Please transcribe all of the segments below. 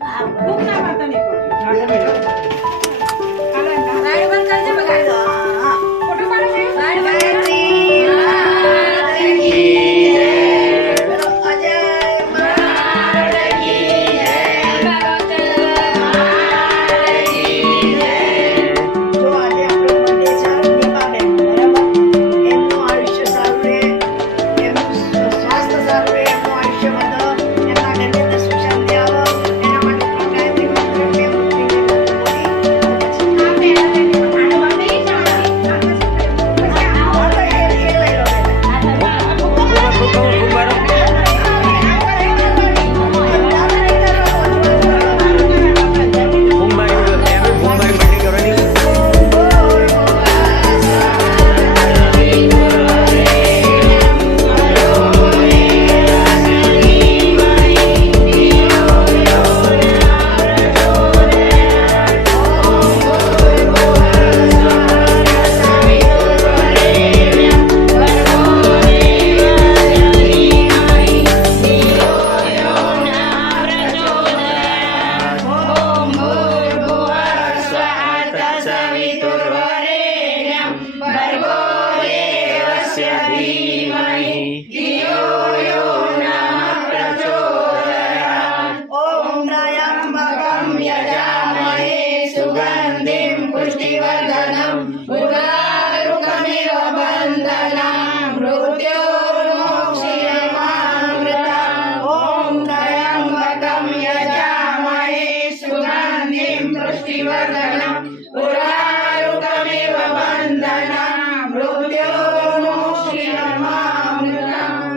खूप नाही माता नाही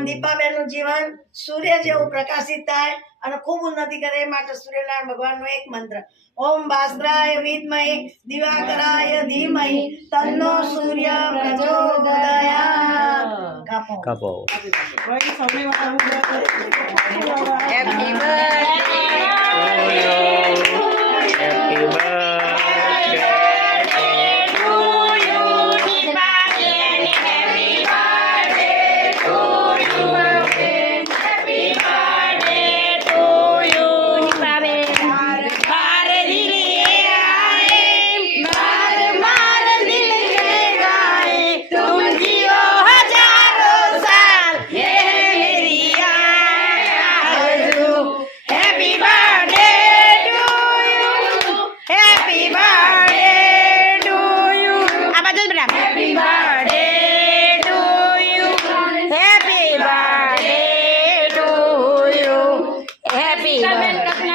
દીપાબેનનું જીવન સૂર્ય જેવું પ્રકાશિત થાય અને ખૂબ ઉન્નતિ કરે એ માટે સૂર્યનારાયણ ભગવાનનો એક મંત્ર. ઓમ ભાસ્કરાય વિદ્મહે દિવાકરાય ધીમય તન્નો સૂર્ય કાપો. કાપો.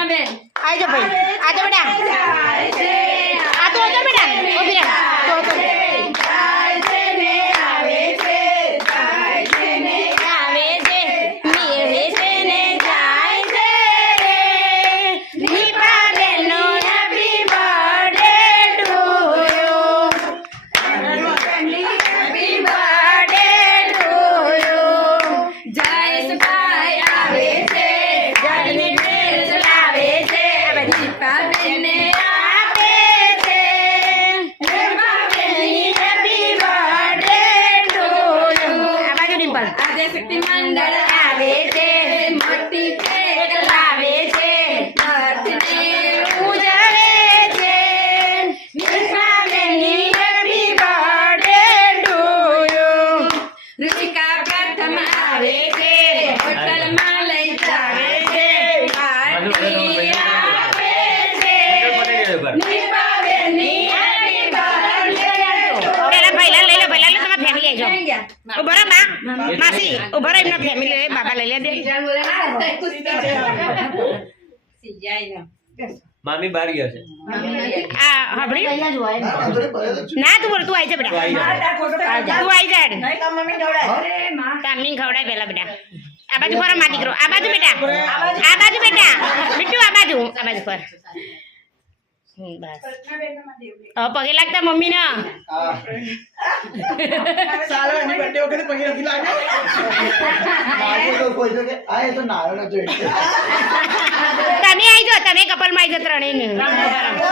Birthday. આજો ભાઈ. આજો બેટા. આ તો આજો બેટા. అదే శక్తి మండళ ફેમિલી આવજો ઊભો રહો બા માસી ઊભો રહો એમનો ફેમિલી બાબા લઈ લે દે મામી બાર ગયા છે આ હબડી ના તું બોલ તું આવી જા બેટા તું આવી જા નહીં તો મમ્મી જોડાય તામની ખવડાય પેલા બેટા આ બાજુ પરમાં દીકરો આ બાજુ બેટા આ બાજુ બેટા બીટુ આ બાજુ આ બાજુ પર હમ, બસ. હવે પગે લાગતા મમ્મી ના સારો એની બર્થડે વખતે પગે નથી લાગ્યો. મારે તો કોઈ તો કે, આ એ તો નાયો નતો એટલે. તમે આવી જાઓ તમે કપલમાં આવી જાઓ ત્રણેય